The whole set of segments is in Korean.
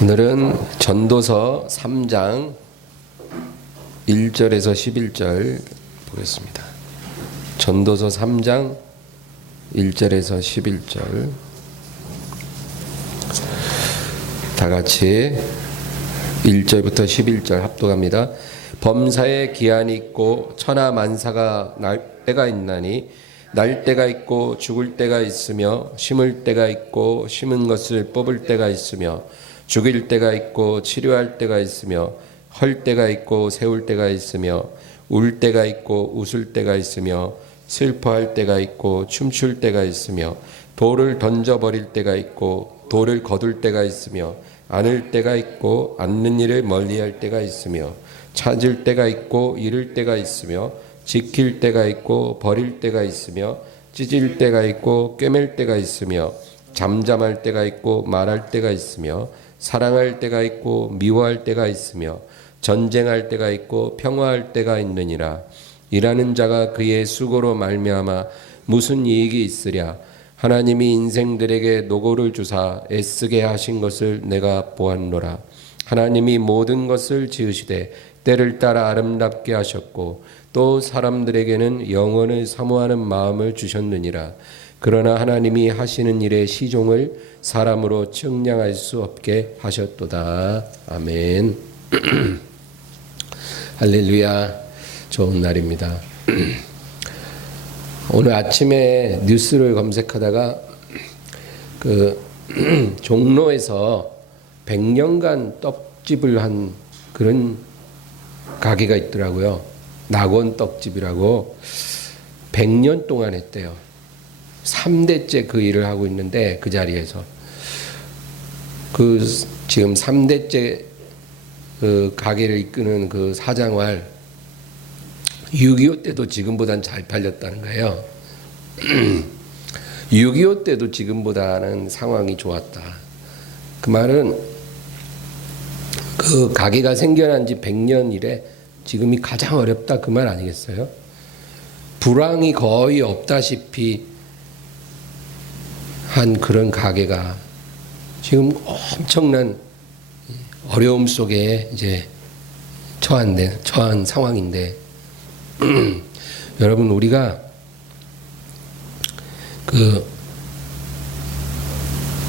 오늘은 전도서 3장 1절에서 11절 보겠습니다. 전도서 3장 1절에서 11절 다 같이 1절부터 11절 합독합니다. 범사에 기한이 있고 천하 만사가 날 때가 있나니 날 때가 있고 죽을 때가 있으며 심을 때가 있고 심은 것을 뽑을 때가 있으며 죽일 때가 있고 치료할 때가 있으며 헐 때가 있고 세울 때가 있으며 울 때가 있고 웃을 때가 있으며 슬퍼할 때가 있고 춤출 때가 있으며 돌을 던져버릴 때가 있고 돌을 거둘 때가 있으며 안을 때가 있고 앉는 일을 멀리할 때가 있으며 찾을 때가 있고 잃을 때가 있으며 지킬 때가 있고 버릴 때가 있으며 찢을 때가 있고 꿰맬 때가 있으며 잠잠할 때가 있고 말할 때가 있으며 사랑할 때가 있고 미워할 때가 있으며 전쟁할 때가 있고 평화할 때가 있느니라. 일하는 자가 그의 수고로 말미암아 무슨 이익이 있으랴. 하나님이 인생들에게 노고를 주사 애쓰게 하신 것을 내가 보았노라. 하나님이 모든 것을 지으시되 때를 따라 아름답게 하셨고 또 사람들에게는 영원을 사모하는 마음을 주셨느니라. 그러나 하나님이 하시는 일의 시종을 사람으로 측량할 수 없게 하셨도다. 아멘. 할렐루야. 좋은 날입니다. 오늘 아침에 뉴스를 검색하다가 종로에서 100년간 떡집을 한 그런 가게가 있더라고요. 낙원 떡집이라고 100년 동안 했대요. 3대째 그 일을 하고 있는데 그 자리에서 지금 3대째 그 가게를 이끄는 그 사장활 6.25 때도 지금보다는 잘 팔렸다는 거예요. 6.25 때도 지금보다는 상황이 좋았다. 그 말은 그 가게가 생겨난 지 100년 이래 지금이 가장 어렵다 그 말 아니겠어요? 불황이 거의 없다시피 한 그런 가게가 지금 엄청난 어려움 속에 이제 처한 상황인데 여러분 우리가 그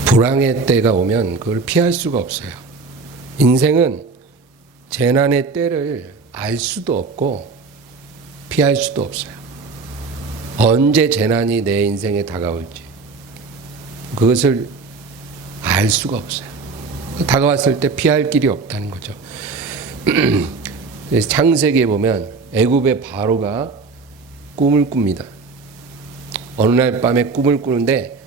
불황의 때가 오면 그걸 피할 수가 없어요. 인생은 재난의 때를 알 수도 없고 피할 수도 없어요. 언제 재난이 내 인생에 다가올지 그것을 알 수가 없어요. 다가왔을 때 피할 길이 없다는 거죠. 창세기에 보면 애굽의 바로가 꿈을 꿉니다. 어느 날 밤에 꿈을 꾸는데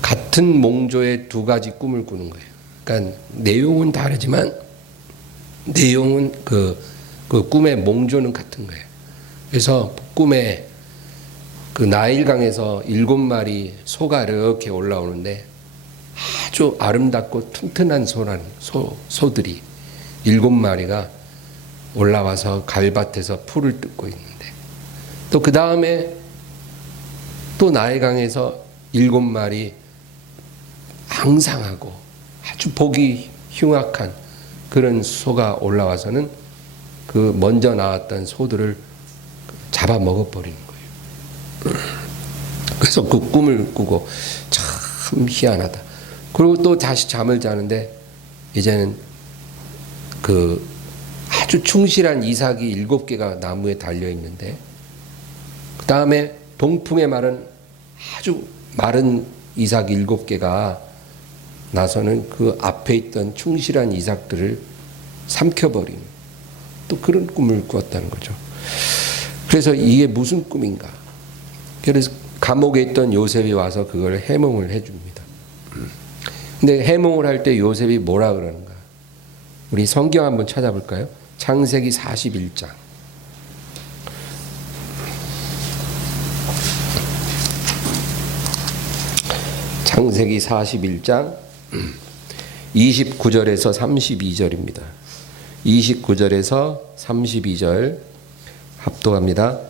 같은 몽조의 두 가지 꿈을 꾸는 거예요. 그러니까 내용은 다르지만 내용은 그 꿈의 몽조는 같은 거예요. 그래서 꿈에 그 나일강에서 7마리 소가 이렇게 올라오는데 아주 아름답고 튼튼한 소들이 7마리가 올라와서 갈밭에서 풀을 뜯고 있는데 또 그 다음에 또 나일강에서 7마리 앙상하고 아주 보기 흉악한 그런 소가 올라와서는 그 먼저 나왔던 소들을 잡아먹어버리는 거예요. 그래서 그 꿈을 꾸고 참 희한하다. 그리고 또 다시 잠을 자는데 이제는 그 아주 충실한 이삭이 7개가 나무에 달려있는데 그 다음에 동풍에 마른 아주 마른 이삭 7개가 나서는 그 앞에 있던 충실한 이삭들을 삼켜버리는 또 그런 꿈을 꾸었다는 거죠. 그래서 이게 무슨 꿈인가? 그래서 감옥에 있던 요셉이 와서 그걸 해몽을 해줍니다. 근데 해몽을 할 때 요셉이 뭐라 그러는가? 우리 성경 한번 찾아볼까요? 창세기 41장. 창세기 41장 29절에서 32절입니다. 29절에서 32절 합독합니다.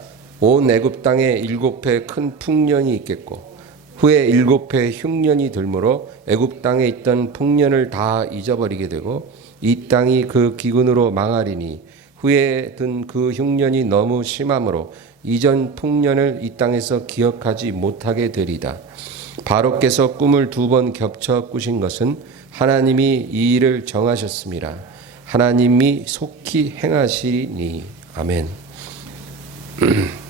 온 애굽 땅에 7해 큰 풍년이 있겠고 후에 7해 흉년이 들므로 애굽 땅에 있던 풍년을 다 잊어버리게 되고 이 땅이 그 기근으로 망하리니 후에 든 그 흉년이 너무 심함으로 이전 풍년을 이 땅에서 기억하지 못하게 되리다. 바로께서 꿈을 2번 겹쳐 꾸신 것은 하나님이 이 일을 정하셨습니다. 하나님이 속히 행하시니. 아멘.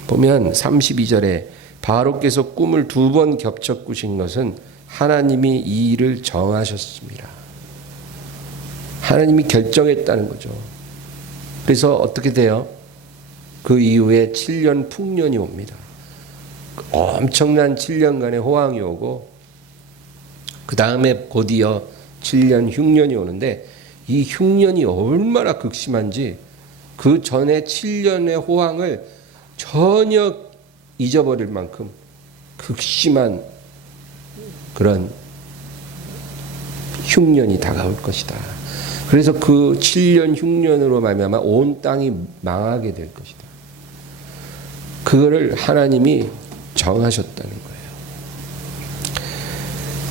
보면 32절에 바로께서 꿈을 2번 겹쳐 꾸신 것은 하나님이 이 일을 정하셨습니다. 하나님이 결정했다는 거죠. 그래서 어떻게 돼요? 그 이후에 7년 풍년이 옵니다. 엄청난 7년간의 호황이 오고 그 다음에 곧이어 7년 흉년이 오는데 이 흉년이 얼마나 극심한지 그 전에 7년의 호황을 전혀 잊어버릴 만큼 극심한 그런 흉년이 다가올 것이다. 그래서 그 7년 흉년으로 말미암아 온 땅이 망하게 될 것이다. 그거를 하나님이 정하셨다는 거예요.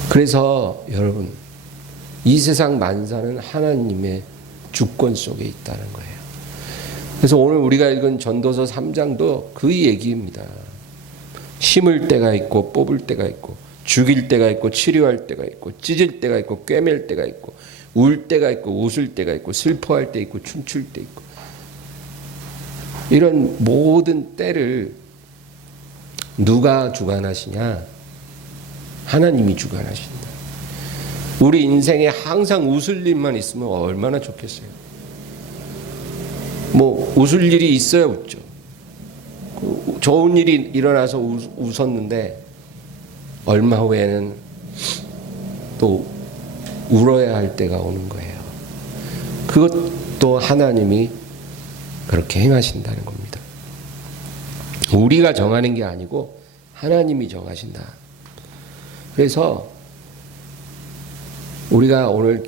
그래서 여러분, 이 세상 만사는 하나님의 주권 속에 있다는 거예요. 그래서 오늘 우리가 읽은 전도서 3장도 그 얘기입니다. 심을 때가 있고 뽑을 때가 있고 죽일 때가 있고 치료할 때가 있고 찢을 때가 있고 꿰맬 때가 있고 울 때가 있고 웃을 때가 있고 슬퍼할 때 있고 춤출 때 있고 이런 모든 때를 누가 주관하시냐? 하나님이 주관하신다. 우리 인생에 항상 웃을 일만 있으면 얼마나 좋겠어요. 뭐 웃을 일이 있어야 웃죠. 좋은 일이 일어나서 웃었는데 얼마 후에는 또 울어야 할 때가 오는 거예요. 그것도 하나님이 그렇게 행하신다는 겁니다. 우리가 정하는 게 아니고 하나님이 정하신다. 그래서 우리가 오늘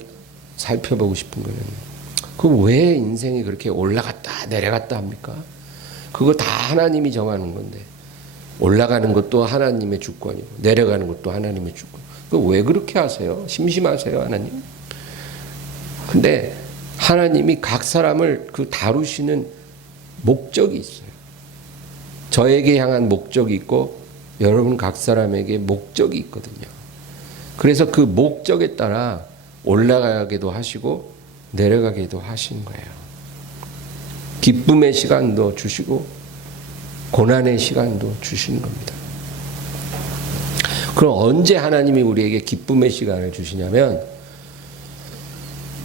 살펴보고 싶은 거는 그 왜 인생이 그렇게 올라갔다 내려갔다 합니까? 그거 다 하나님이 정하는 건데 올라가는 것도 하나님의 주권이고 내려가는 것도 하나님의 주권. 그 왜 그렇게 하세요? 심심하세요, 하나님? 근데 하나님이 각 사람을 그 다루시는 목적이 있어요. 저에게 향한 목적이 있고 여러분 각 사람에게 목적이 있거든요. 그래서 그 목적에 따라 올라가기도 하시고 내려가기도 하신 거예요. 기쁨의 시간도 주시고 고난의 시간도 주시는 겁니다. 그럼 언제 하나님이 우리에게 기쁨의 시간을 주시냐면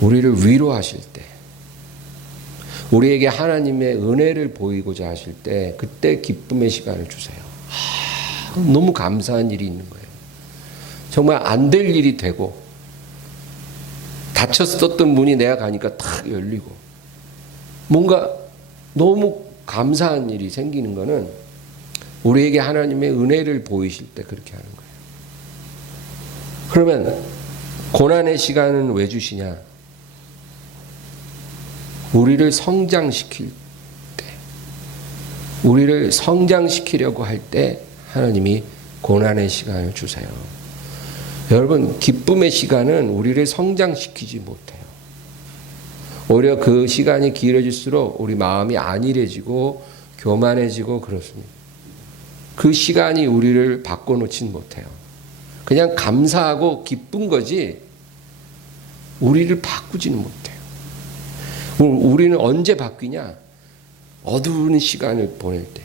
우리를 위로하실 때, 우리에게 하나님의 은혜를 보이고자 하실 때 그때 기쁨의 시간을 주세요. 너무 감사한 일이 있는 거예요. 정말 안 될 일이 되고 닫혔었던 문이 내가 가니까 탁 열리고 뭔가 너무 감사한 일이 생기는 거는 우리에게 하나님의 은혜를 보이실 때 그렇게 하는 거예요. 그러면 고난의 시간은 왜 주시냐? 우리를 성장시킬 때, 우리를 성장시키려고 할 때 하나님이 고난의 시간을 주세요. 여러분, 기쁨의 시간은 우리를 성장시키지 못해요. 오히려 그 시간이 길어질수록 우리 마음이 안일해지고 교만해지고 그렇습니다. 그 시간이 우리를 바꿔놓진 못해요. 그냥 감사하고 기쁜 거지 우리를 바꾸지는 못해요. 우리는 언제 바뀌냐? 어두운 시간을 보낼 때,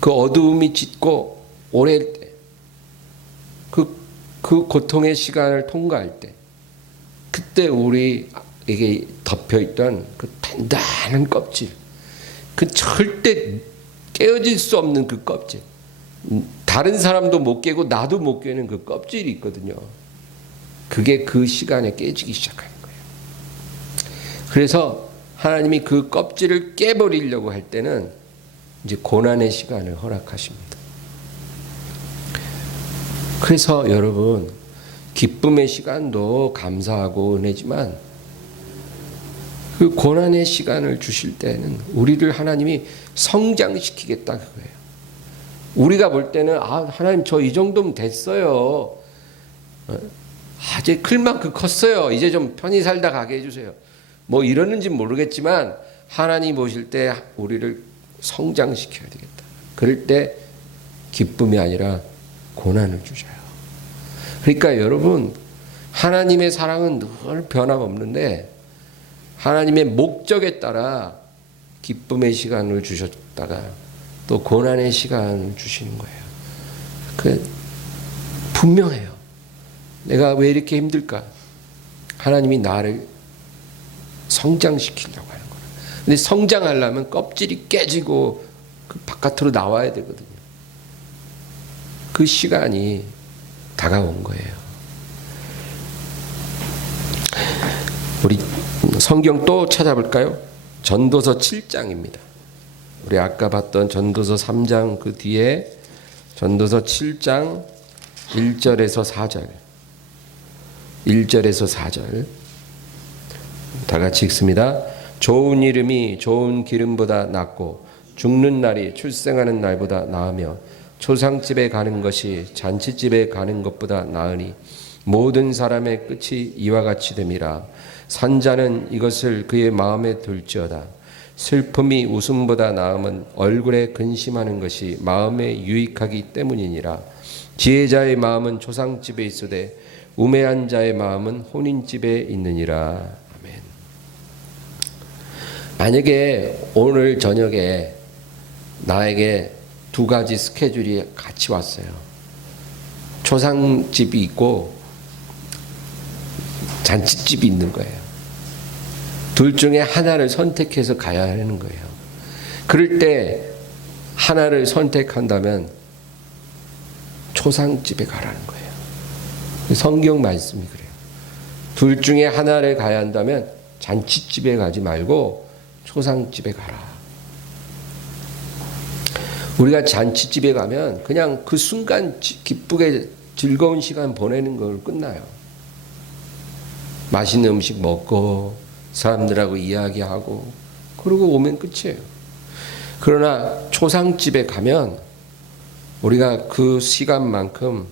그 어두움이 짙고 오래일 때, 그 고통의 시간을 통과할 때, 그때 우리에게 덮여있던 그 단단한 껍질, 그 절대 깨어질 수 없는 그 껍질, 다른 사람도 못 깨고 나도 못 깨는 그 껍질이 있거든요. 그게 그 시간에 깨지기 시작하는 거예요. 그래서 하나님이 그 껍질을 깨버리려고 할 때는 이제 고난의 시간을 허락하십니다. 그래서 여러분, 기쁨의 시간도 감사하고 은혜지만 그 고난의 시간을 주실 때는 우리를 하나님이 성장시키겠다 그거예요. 우리가 볼 때는 하나님 저 이 정도면 됐어요. 이제 클 만큼 컸어요. 이제 좀 편히 살다 가게 해주세요. 뭐 이러는지 모르겠지만 하나님 오실 때 우리를 성장시켜야 되겠다. 그럴 때 기쁨이 아니라 고난을 주셔요. 그러니까 여러분, 하나님의 사랑은 늘 변함없는데 하나님의 목적에 따라 기쁨의 시간을 주셨다가 또 고난의 시간을 주시는 거예요. 분명해요. 내가 왜 이렇게 힘들까? 하나님이 나를 성장시키려고 하는 거예요. 근데 성장하려면 껍질이 깨지고 그 바깥으로 나와야 되거든요. 그 시간이 다가온 거예요. 우리 성경 또 찾아볼까요? 전도서 7장입니다. 우리 아까 봤던 전도서 3장 그 뒤에 전도서 7장 1절에서 4절. 1절에서 4절. 다 같이 읽습니다. 좋은 이름이 좋은 기름보다 낫고 죽는 날이 출생하는 날보다 나으며 초상집에 가는 것이 잔치집에 가는 것보다 나으니 모든 사람의 끝이 이와 같이 됨이라. 산자는 이것을 그의 마음에 둘지어다. 슬픔이 웃음보다 나음은 얼굴에 근심하는 것이 마음에 유익하기 때문이니라. 지혜자의 마음은 초상집에 있으되 우매한 자의 마음은 혼인집에 있느니라. 아멘. 만약에 오늘 저녁에 나에게 두 가지 스케줄이 같이 왔어요. 초상집이 있고 잔치집이 있는 거예요. 둘 중에 하나를 선택해서 가야 하는 거예요. 그럴 때 하나를 선택한다면 초상집에 가라는 거예요. 성경 말씀이 그래요. 둘 중에 하나를 가야 한다면 잔치집에 가지 말고 초상집에 가라. 우리가 잔치집에 가면 그냥 그 순간 기쁘게 즐거운 시간 보내는 걸 끝나요. 맛있는 음식 먹고 사람들하고 이야기하고 그러고 오면 끝이에요. 그러나 초상집에 가면 우리가 그 시간만큼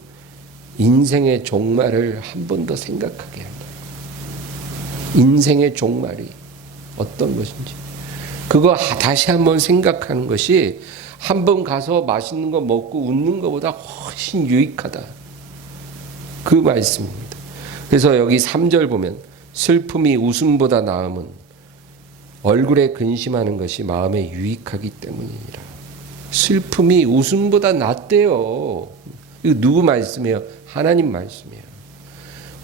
인생의 종말을 한 번 더 생각하게 합니다. 인생의 종말이 어떤 것인지 그거 다시 한번 생각하는 것이 한 번 가서 맛있는 거 먹고 웃는 것보다 훨씬 유익하다. 그 말씀입니다. 그래서 여기 3절 보면 슬픔이 웃음보다 나음은 얼굴에 근심하는 것이 마음에 유익하기 때문이니라. 슬픔이 웃음보다 낫대요. 이거 누구 말씀이에요? 하나님 말씀이에요.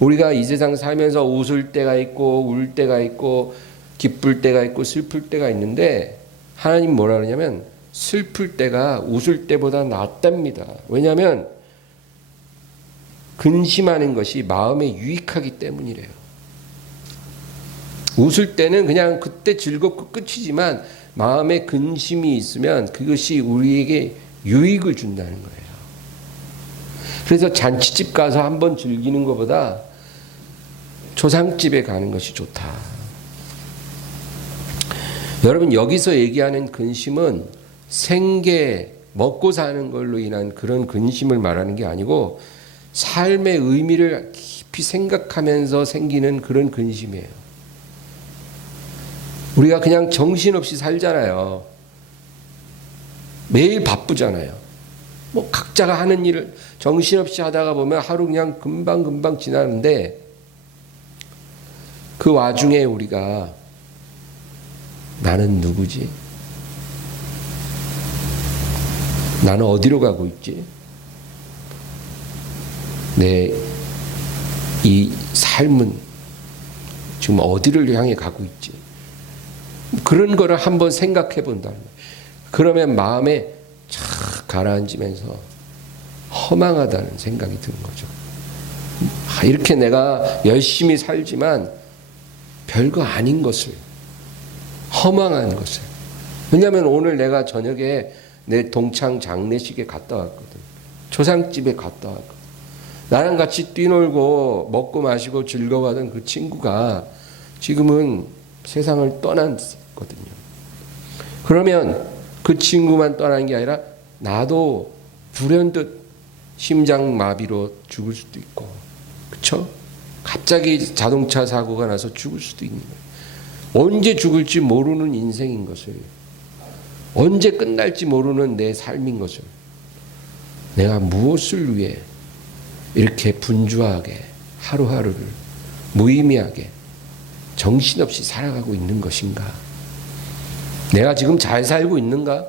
우리가 이 세상 살면서 웃을 때가 있고 울 때가 있고 기쁠 때가 있고 슬플 때가 있는데 하나님 뭐라 그러냐면 슬플 때가 웃을 때보다 낫답니다. 왜냐하면 근심하는 것이 마음에 유익하기 때문이래요. 웃을 때는 그냥 그때 즐겁고 끝이지만 마음에 근심이 있으면 그것이 우리에게 유익을 준다는 거예요. 그래서 잔치집 가서 한번 즐기는 것보다 초상집에 가는 것이 좋다. 여러분, 여기서 얘기하는 근심은 생계, 먹고 사는 걸로 인한 그런 근심을 말하는 게 아니고 삶의 의미를 깊이 생각하면서 생기는 그런 근심이에요. 우리가 그냥 정신없이 살잖아요. 매일 바쁘잖아요. 뭐 각자가 하는 일을 정신없이 하다가 보면 하루 그냥 금방금방 지나는데 그 와중에 우리가 나는 누구지? 나는 어디로 가고 있지? 내 이 삶은 지금 어디를 향해 가고 있지? 그런 거를 한번 생각해 본다는 거예요. 그러면 마음에 착 가라앉으면서 허망하다는 생각이 드는 거죠. 이렇게 내가 열심히 살지만 별거 아닌 것을, 허망한 것을. 왜냐하면 오늘 내가 저녁에 내 동창 장례식에 갔다 왔거든. 초상집에 갔다 왔거든. 나랑 같이 뛰놀고 먹고 마시고 즐거워하던 그 친구가 지금은 세상을 떠났거든요. 그러면 그 친구만 떠난 게 아니라 나도 불현듯 심장마비로 죽을 수도 있고, 그렇죠? 갑자기 자동차 사고가 나서 죽을 수도 있는 거예요. 언제 죽을지 모르는 인생인 것을, 언제 끝날지 모르는 내 삶인 것을, 내가 무엇을 위해 이렇게 분주하게 하루하루를 무의미하게 정신없이 살아가고 있는 것인가? 내가 지금 잘 살고 있는가?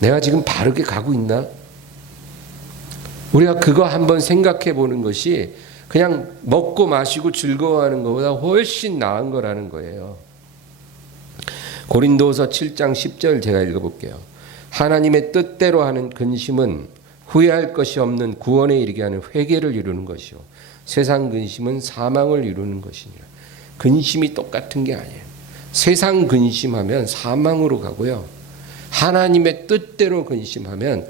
내가 지금 바르게 가고 있나? 우리가 그거 한번 생각해 보는 것이 그냥 먹고 마시고 즐거워하는 것보다 훨씬 나은 거라는 거예요. 고린도서 7장 10절 제가 읽어볼게요. 하나님의 뜻대로 하는 근심은 후회할 것이 없는 구원에 이르게 하는 회개를 이루는 것이요, 세상 근심은 사망을 이루는 것이니라. 근심이 똑같은 게 아니에요. 세상 근심하면 사망으로 가고요, 하나님의 뜻대로 근심하면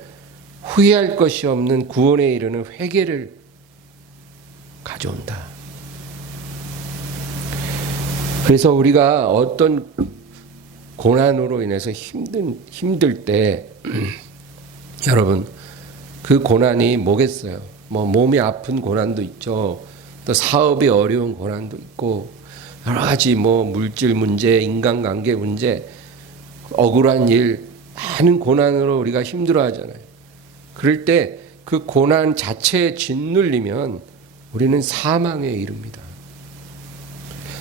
후회할 것이 없는 구원에 이르는 회개를 가져온다. 그래서 우리가 어떤 고난으로 인해서 힘들 때 여러분, 그 고난이 뭐겠어요? 뭐 몸이 아픈 고난도 있죠. 또 사업이 어려운 고난도 있고, 여러 가지 뭐 물질 문제, 인간관계 문제, 억울한 일, 많은 고난으로 우리가 힘들어하잖아요. 그럴 때 그 고난 자체에 짓눌리면 우리는 사망에 이릅니다.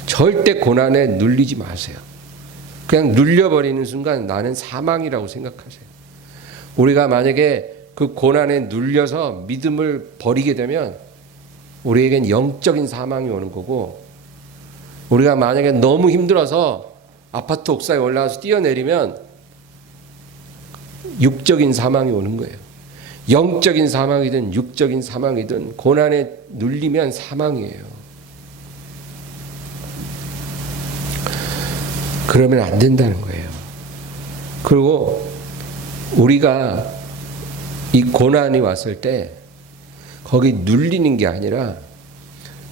절대 고난에 눌리지 마세요. 그냥 눌려버리는 순간 나는 사망이라고 생각하세요. 우리가 만약에 그 고난에 눌려서 믿음을 버리게 되면 우리에겐 영적인 사망이 오는 거고, 우리가 만약에 너무 힘들어서 아파트 옥상에 올라가서 뛰어내리면 육적인 사망이 오는 거예요. 영적인 사망이든 육적인 사망이든 고난에 눌리면 사망이에요. 그러면 안 된다는 거예요. 그리고 우리가 이 고난이 왔을 때 거기 눌리는 게 아니라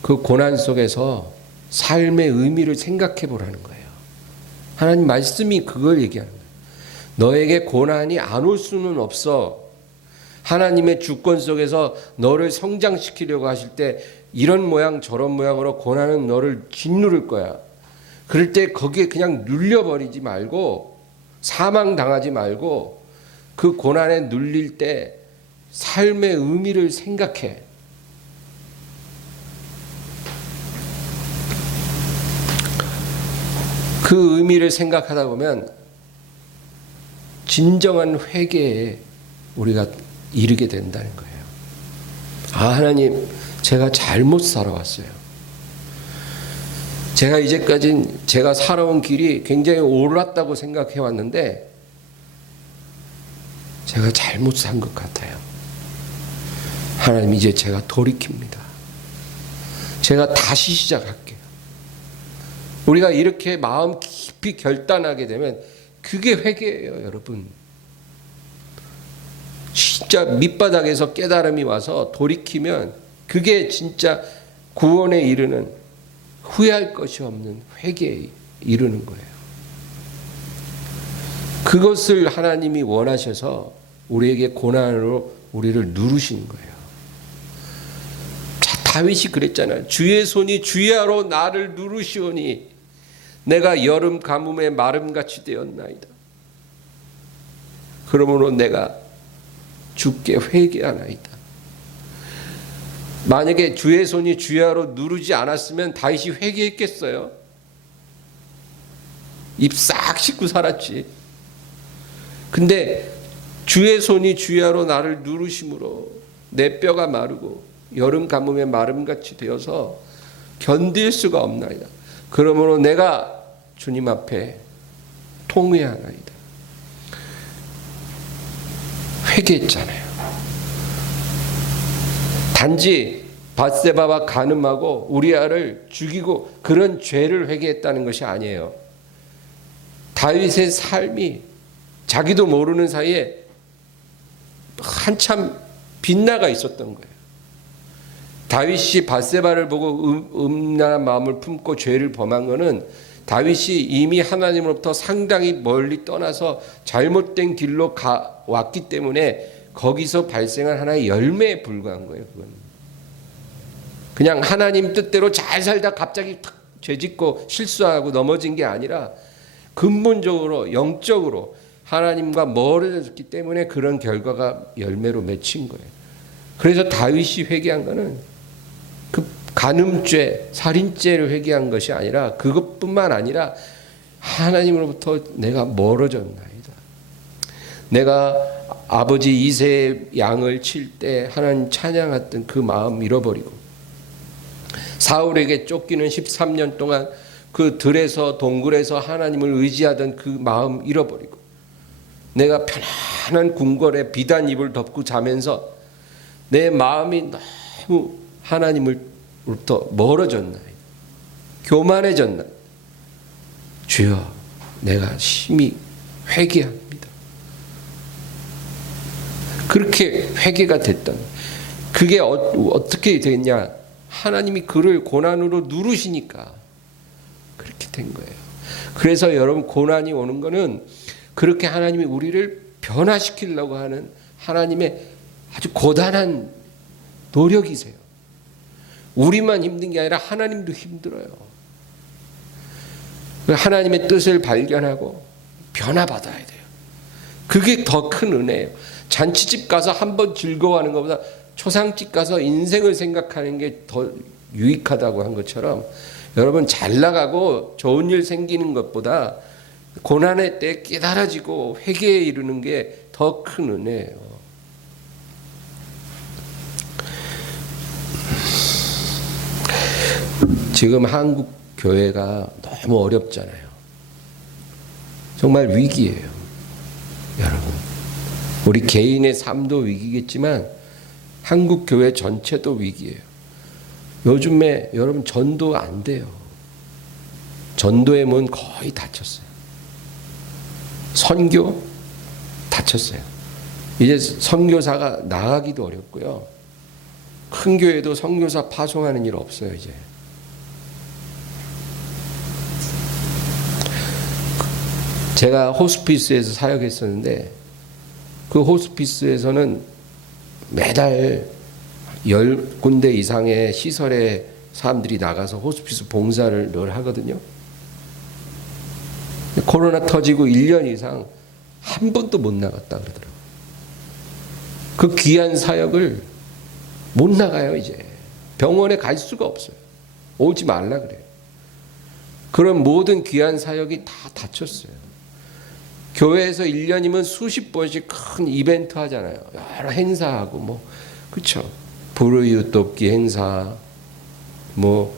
그 고난 속에서 삶의 의미를 생각해 보라는 거예요. 하나님 말씀이 그걸 얘기하는 거예요. 너에게 고난이 안 올 수는 없어. 하나님의 주권 속에서 너를 성장시키려고 하실 때 이런 모양 저런 모양으로 고난은 너를 짓누를 거야. 그럴 때 거기에 그냥 눌려버리지 말고, 사망당하지 말고, 그 고난에 눌릴 때 삶의 의미를 생각해. 그 의미를 생각하다 보면 진정한 회개에 우리가 이르게 된다는 거예요. 아, 하나님, 제가 잘못 살아왔어요. 제가 이제까지 제가 살아온 길이 굉장히 옳았다고 생각해 왔는데 제가 잘못 산 것 같아요. 하나님, 이제 제가 돌이킵니다. 제가 다시 시작할게요. 우리가 이렇게 마음 깊이 결단하게 되면 그게 회개예요, 여러분. 진짜 밑바닥에서 깨달음이 와서 돌이키면 그게 진짜 구원에 이르는, 후회할 것이 없는 회개에 이르는 거예요. 그것을 하나님이 원하셔서 우리에게 고난으로 우리를 누르시는 거예요. 자, 다윗이 그랬잖아요. 주의 손이 주야로 나를 누르시오니 내가 여름 가뭄에 마름같이 되었나이다. 그러므로 내가 주께 회개하나이다. 만약에 주의 손이 주야로 누르지 않았으면 다윗이 회개했겠어요? 입 싹 씻고 살았지. 근데 주의 손이 주야로 나를 누르심으로 내 뼈가 마르고 여름 가뭄에 마름같이 되어서 견딜 수가 없나이다. 그러므로 내가 주님 앞에 통회하나이다. 회개했잖아요. 단지 밧세바와 간음하고 우리아를 죽이고 그런 죄를 회개했다는 것이 아니에요. 다윗의 삶이 자기도 모르는 사이에 한참 빗나가 있었던 거예요. 다윗이 밧세바를 보고 음란한 마음을 품고 죄를 범한 것은 다윗이 이미 하나님으로부터 상당히 멀리 떠나서 잘못된 길로 왔기 때문에 거기서 발생한 하나의 열매에 불과한 거예요. 그건 그냥 하나님 뜻대로 잘 살다 갑자기 탁 죄짓고 실수하고 넘어진 게 아니라 근본적으로 영적으로 하나님과 멀어졌기 때문에 그런 결과가 열매로 맺힌 거예요. 그래서 다윗이 회개한 거는 그 간음죄, 살인죄를 회개한 것이 아니라 그것뿐만 아니라 하나님으로부터 내가 멀어졌나이다. 내가 아버지 이새의 양을 칠 때 하나님 찬양했던 그 마음 잃어버리고 사울에게 쫓기는 13년 동안 그 들에서 동굴에서 하나님을 의지하던 그 마음 잃어버리고 내가 편안한 궁궐에 비단 이불 덮고 자면서 내 마음이 너무 하나님으로부터 멀어졌나이다. 교만해졌나이다. 주여 내가 심히 회개합니다. 그렇게 회개가 됐던 그게 어떻게 됐냐? 하나님이 그를 고난으로 누르시니까 그렇게 된 거예요. 그래서 여러분 고난이 오는 거는 그렇게 하나님이 우리를 변화시키려고 하는 하나님의 아주 고단한 노력이세요. 우리만 힘든 게 아니라 하나님도 힘들어요. 하나님의 뜻을 발견하고 변화받아야 돼요. 그게 더 큰 은혜예요. 잔치집 가서 한번 즐거워하는 것보다 초상집 가서 인생을 생각하는 게 더 유익하다고 한 것처럼 여러분 잘 나가고 좋은 일 생기는 것보다 고난의 때 깨달아지고 회개에 이르는 게 더 큰 은혜예요. 지금 한국 교회가 너무 어렵잖아요. 정말 위기예요. 여러분 우리 개인의 삶도 위기겠지만 한국 교회 전체도 위기예요. 요즘에 여러분 전도 안 돼요. 전도의 문 거의 닫혔어요. 선교 닫혔어요. 이제 선교사가 나가기도 어렵고요. 큰 교회도 선교사 파송하는 일 없어요. 이제 제가 호스피스에서 사역했었는데 그 호스피스에서는 매달 10군데 이상의 시설에 사람들이 나가서 호스피스 봉사를 늘 하거든요. 코로나 터지고 1년 이상 한 번도 못 나갔다 그러더라고요. 그 귀한 사역을 못 나가요. 이제 병원에 갈 수가 없어요. 오지 말라 그래요. 그런 모든 귀한 사역이 다 닫혔어요. 교회에서 1년이면 수십 번씩 큰 이벤트 하잖아요. 여러 행사하고 뭐 그렇죠. 불우이웃 돕기 행사 뭐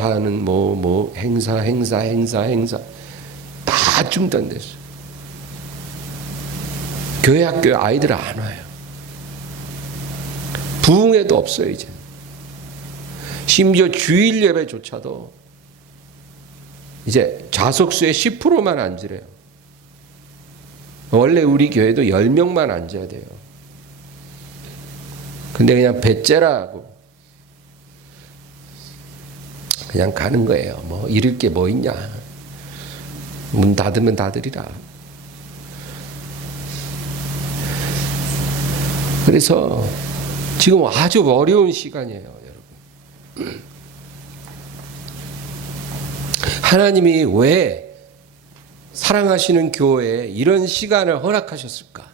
하는 행사 다 중단됐어요. 교회 학교에 아이들 안 와요. 부흥회도 없어요. 이제 심지어 주일 예배조차도 이제 좌석수의 10%만 앉으래요. 원래 우리 교회도 10명만 앉아야 돼요. 근데 그냥 배째라고 그냥 가는 거예요. 뭐 잃을 게 뭐 있냐. 문 닫으면 닫으리라. 그래서 지금 아주 어려운 시간이에요, 여러분. 하나님이 왜 사랑하시는 교회에 이런 시간을 허락하셨을까?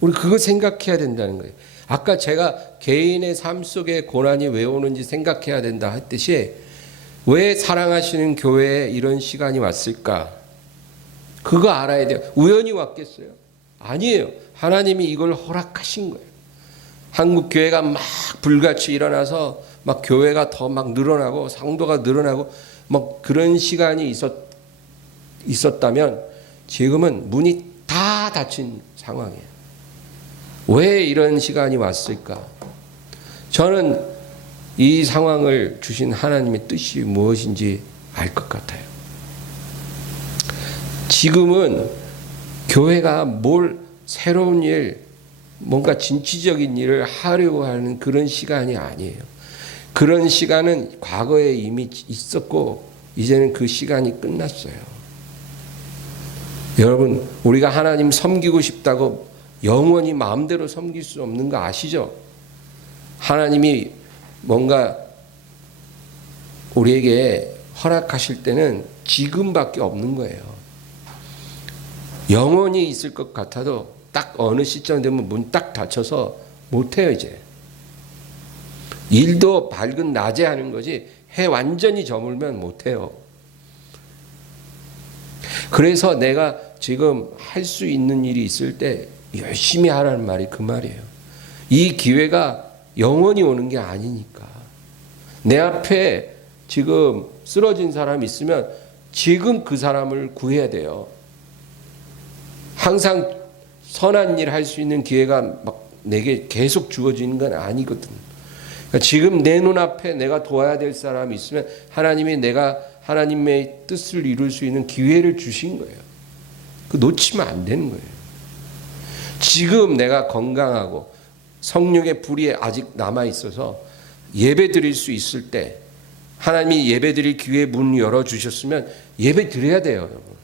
우리 그거 생각해야 된다는 거예요. 아까 제가 개인의 삶 속에 고난이 왜 오는지 생각해야 된다 했듯이 왜 사랑하시는 교회에 이런 시간이 왔을까? 그거 알아야 돼요. 우연히 왔겠어요? 아니에요. 하나님이 이걸 허락하신 거예요. 한국 교회가 막 불같이 일어나서 막 교회가 더 막 늘어나고 성도가 늘어나고 막 그런 시간이 있었다면 지금은 문이 다 닫힌 상황이에요. 왜 이런 시간이 왔을까? 저는 이 상황을 주신 하나님의 뜻이 무엇인지 알 것 같아요. 지금은 교회가 뭘 새로운 일, 뭔가 진취적인 일을 하려고 하는 그런 시간이 아니에요. 그런 시간은 과거에 이미 있었고 이제는 그 시간이 끝났어요. 여러분, 우리가 하나님 섬기고 싶다고 영원히 마음대로 섬길 수 없는 거 아시죠? 하나님이 뭔가 우리에게 허락하실 때는 지금밖에 없는 거예요. 영원히 있을 것 같아도 딱 어느 시점 되면 문 딱 닫혀서 못해요 이제. 일도 밝은 낮에 하는 거지 해 완전히 저물면 못해요. 그래서 내가 지금 할 수 있는 일이 있을 때 열심히 하라는 말이 그 말이에요. 이 기회가 영원히 오는 게 아니니까. 내 앞에 지금 쓰러진 사람이 있으면 지금 그 사람을 구해야 돼요. 항상 선한 일 할 수 있는 기회가 막 내게 계속 주어지는 건 아니거든. 그러니까 지금 내 눈앞에 내가 도와야 될 사람이 있으면 하나님이 내가 하나님의 뜻을 이룰 수 있는 기회를 주신 거예요. 그 놓치면 안 되는 거예요. 지금 내가 건강하고 성령의 불이 아직 남아 있어서 예배 드릴 수 있을 때 하나님이 예배 드릴 기회 문 열어 주셨으면 예배 드려야 돼요, 여러분.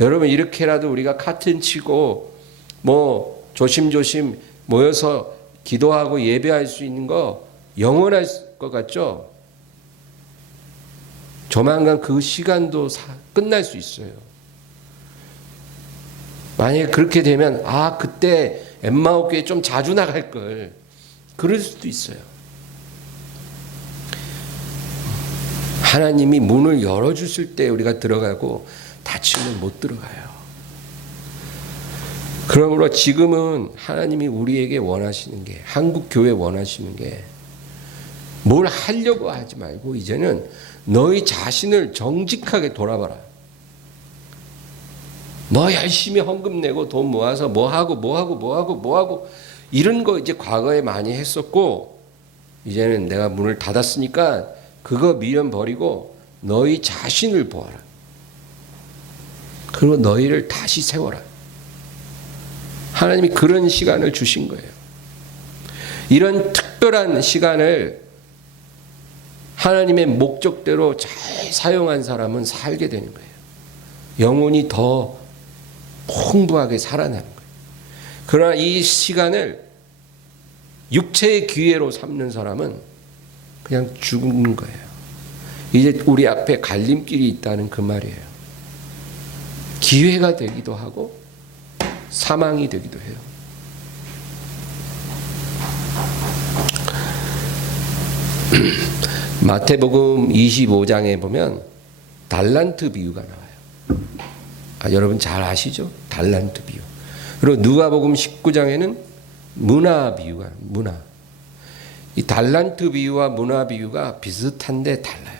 여러분 이렇게라도 우리가 카튼 치고 뭐 조심조심 모여서 기도하고 예배할 수 있는 거 영원할 것 같죠? 조만간 그 시간도 끝날 수 있어요. 만약에 그렇게 되면 그때 엠마오 교회 좀 자주 나갈 걸 그럴 수도 있어요. 하나님이 문을 열어주실 때 우리가 들어가고 닫히면 못 들어가요. 그러므로 지금은 하나님이 우리에게 원하시는 게 한국 교회 원하시는 게 뭘 하려고 하지 말고 이제는 너희 자신을 정직하게 돌아봐라. 뭐 열심히 헌금 내고 돈 모아서 뭐 하고 이런 거 이제 과거에 많이 했었고 이제는 내가 문을 닫았으니까 그거 미련 버리고 너희 자신을 보아라. 그리고 너희를 다시 세워라. 하나님이 그런 시간을 주신 거예요. 이런 특별한 시간을 하나님의 목적대로 잘 사용한 사람은 살게 되는 거예요. 영혼이 더 풍부하게 살아나는 거예요. 그러나 이 시간을 육체의 기회로 삼는 사람은 그냥 죽는 거예요. 이제 우리 앞에 갈림길이 있다는 그 말이에요. 기회가 되기도 하고 사망이 되기도 해요. 마태복음 25장에 보면 달란트 비유가 나와요. 여러분 잘 아시죠? 달란트 비유. 그리고 누가복음 19장에는 문화 비유가 문화. 이 달란트 비유와 문화 비유가 비슷한데 달라요.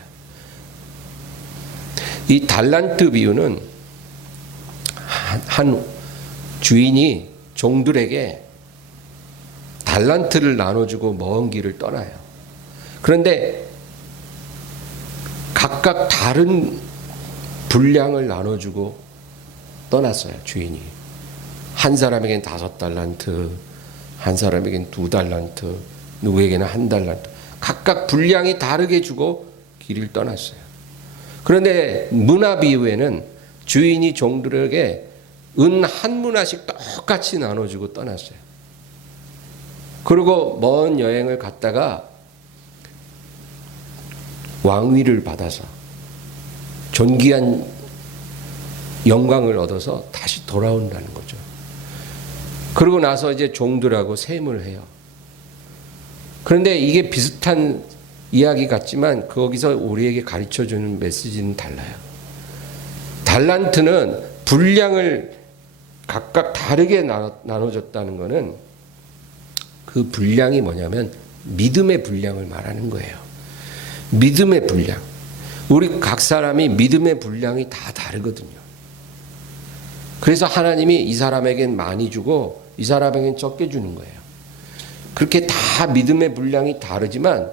이 달란트 비유는 한 주인이 종들에게 달란트를 나눠주고 먼 길을 떠나요. 그런데 각각 다른 분량을 나눠주고 떠났어요. 주인이. 한 사람에겐 5달란트, 한 사람에겐 2달란트, 누구에게는 1달란트. 각각 분량이 다르게 주고 길을 떠났어요. 그런데 문화 비유에는 주인이 종들에게 은 1문화씩 똑같이 나눠주고 떠났어요. 그리고 먼 여행을 갔다가 왕위를 받아서 존귀한 영광을 얻어서 다시 돌아온다는 거죠. 그러고 나서 이제 종들하고 셈을 해요. 그런데 이게 비슷한 이야기 같지만 거기서 우리에게 가르쳐주는 메시지는 달라요. 달란트는 분량을 각각 다르게 나눠줬다는 것은 그 분량이 뭐냐면 믿음의 분량을 말하는 거예요. 믿음의 분량. 우리 각 사람이 믿음의 분량이 다 다르거든요. 그래서 하나님이 이 사람에겐 많이 주고 이 사람에겐 적게 주는 거예요. 그렇게 다 믿음의 분량이 다르지만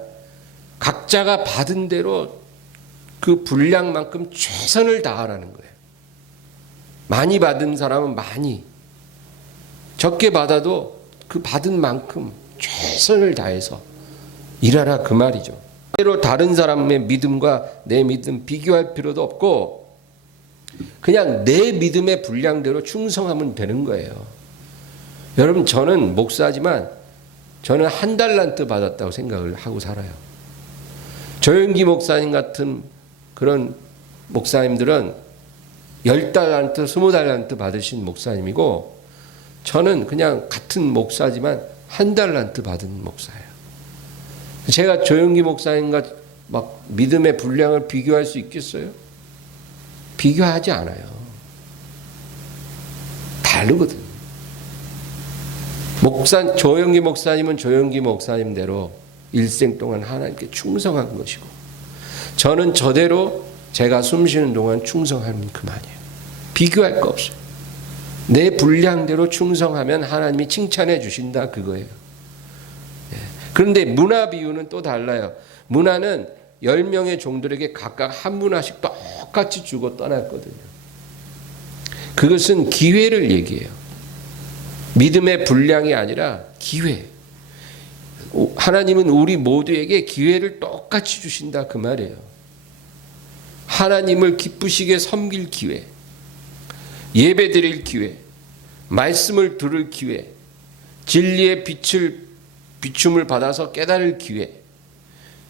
각자가 받은 대로 그 분량만큼 최선을 다하라는 거예요. 많이 받은 사람은 많이, 적게 받아도 그 받은 만큼 최선을 다해서 일하라 그 말이죠. 때로 다른 사람의 믿음과 내 믿음 비교할 필요도 없고 그냥 내 믿음의 분량대로 충성하면 되는 거예요. 여러분, 저는 목사지만 저는 한 달란트 받았다고 생각을 하고 살아요. 조영기 목사님 같은 그런 목사님들은 10달란트, 20달란트 받으신 목사님이고, 저는 그냥 같은 목사지만 한 달란트 받은 목사예요. 제가 조영기 목사님과 막 믿음의 분량을 비교할 수 있겠어요? 비교하지 않아요. 다르거든. 조영기 목사님은 조영기 목사님대로 일생 동안 하나님께 충성한 것이고, 저는 저대로 제가 숨쉬는 동안 충성하면 그만이에요. 비교할 거 없어요. 내 분량대로 충성하면 하나님이 칭찬해 주신다, 그거예요. 그런데 문화 비유는 또 달라요. 문화는 10명의 종들에게 각각 한 문화씩 똑같이 주고 떠났거든요. 그것은 기회를 얘기해요. 믿음의 분량이 아니라 기회. 하나님은 우리 모두에게 기회를 똑같이 주신다, 그 말이에요. 하나님을 기쁘시게 섬길 기회, 예배드릴 기회, 말씀을 들을 기회, 진리의 비춤을 받아서 깨달을 기회,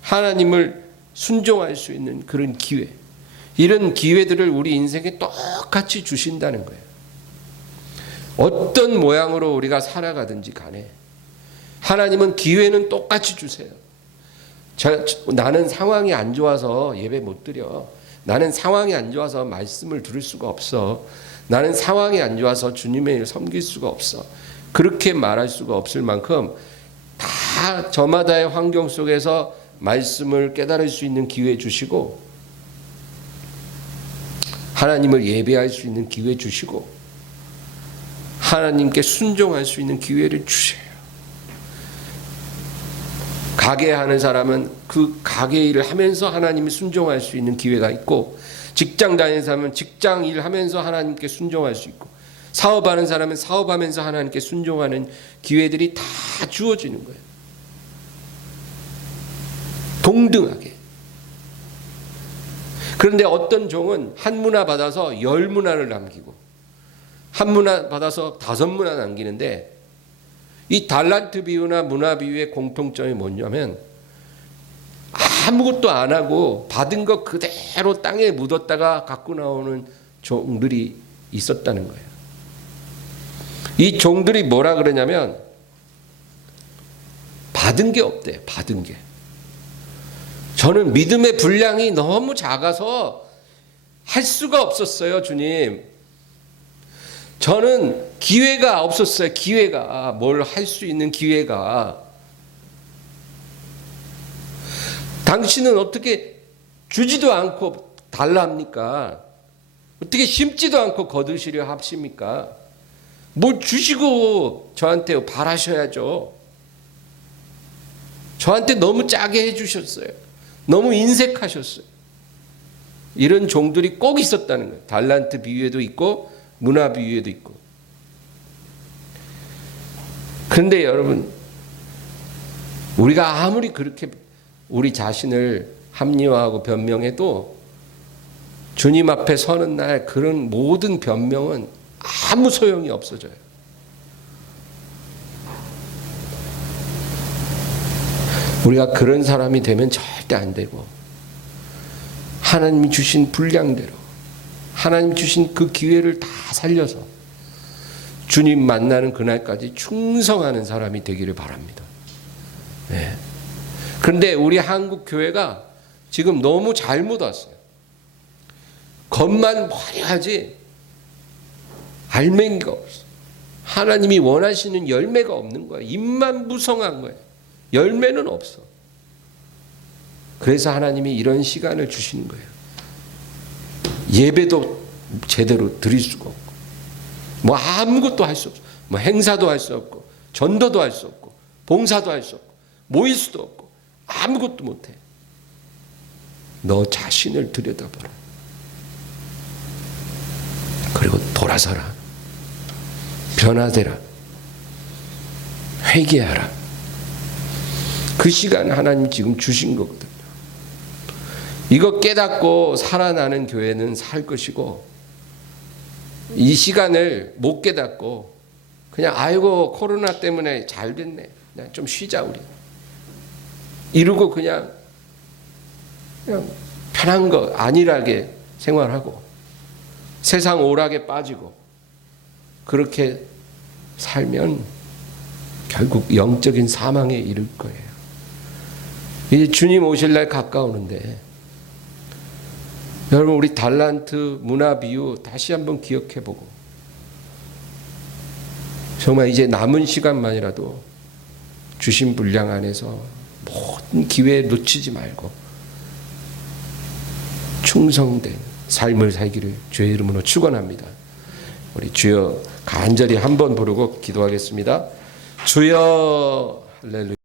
하나님을 순종할 수 있는 그런 기회, 이런 기회들을 우리 인생에 똑같이 주신다는 거예요. 어떤 모양으로 우리가 살아가든지 간에 하나님은 기회는 똑같이 주세요. 나는 상황이 안 좋아서 예배 못 드려. 나는 상황이 안 좋아서 말씀을 들을 수가 없어. 나는 상황이 안 좋아서 주님의 일을 섬길 수가 없어. 그렇게 말할 수가 없을 만큼 다 저마다의 환경 속에서 말씀을 깨달을 수 있는 기회 주시고, 하나님을 예배할 수 있는 기회 주시고, 하나님께 순종할 수 있는 기회를 주셔요. 가게 하는 사람은 그 가게 일을 하면서 하나님을 순종할 수 있는 기회가 있고, 직장 다니는 사람은 직장 일을 하면서 하나님께 순종할 수 있고, 사업하는 사람은 사업하면서 하나님께 순종하는 기회들이 다 주어지는 거예요. 동등하게. 그런데 어떤 종은 한 문화 받아서 10문화를 남기고, 한 문화 받아서 5문화 남기는데, 이 달란트 비유나 문화 비유의 공통점이 뭐냐면 아무것도 안 하고 받은 거 그대로 땅에 묻었다가 갖고 나오는 종들이 있었다는 거예요. 이 종들이 뭐라 그러냐면 받은 게 없대요. 받은 게. 저는 믿음의 분량이 너무 작아서 할 수가 없었어요, 주님. 저는 기회가 없었어요. 기회가. 뭘 할 수 있는 기회가. 당신은 어떻게 주지도 않고 달랍니까? 어떻게 심지도 않고 거두시려 하십니까? 뭘 주시고 저한테 바라셔야죠. 저한테 너무 짜게 해주셨어요. 너무 인색하셨어요. 이런 종들이 꼭 있었다는 거예요. 달란트 비유에도 있고 문화 비유에도 있고. 그런데 여러분, 우리가 아무리 그렇게 우리 자신을 합리화하고 변명해도 주님 앞에 서는 날 그런 모든 변명은 아무 소용이 없어져요. 우리가 그런 사람이 되면 절대 안 되고, 하나님이 주신 분량대로 하나님 주신 그 기회를 다 살려서 주님 만나는 그날까지 충성하는 사람이 되기를 바랍니다. 네. 그런데 우리 한국 교회가 지금 너무 잘못 왔어요. 겉만 화려하지 알맹이가 없어. 하나님이 원하시는 열매가 없는 거예요. 입만 무성한 거예요. 열매는 없어. 그래서 하나님이 이런 시간을 주시는 거예요. 예배도 제대로 드릴 수가 없고, 뭐 아무것도 할 수 없어. 뭐 행사도 할 수 없고, 전도도 할 수 없고, 봉사도 할 수 없고, 모일 수도 없고, 아무것도 못해. 너 자신을 들여다보라. 그리고 돌아서라. 변화되라. 회개하라. 그 시간 하나님 지금 주신 거거든요. 이거 깨닫고 살아나는 교회는 살 것이고, 이 시간을 못 깨닫고 그냥 아이고 코로나 때문에 잘 됐네. 그냥 좀 쉬자 우리. 이러고 그냥 편한 거 안일하게 생활하고 세상 오락에 빠지고 그렇게 살면 결국 영적인 사망에 이를 거예요. 이제 주님 오실 날 가까우는데 여러분 우리 달란트 문화 비유 다시 한번 기억해보고 정말 이제 남은 시간만이라도 주신 분량 안에서 모든 기회 놓치지 말고 충성된 삶을 살기를 주의 이름으로 축원합니다. 우리 주여 간절히 한번 부르고 기도하겠습니다. 주여 할렐루야.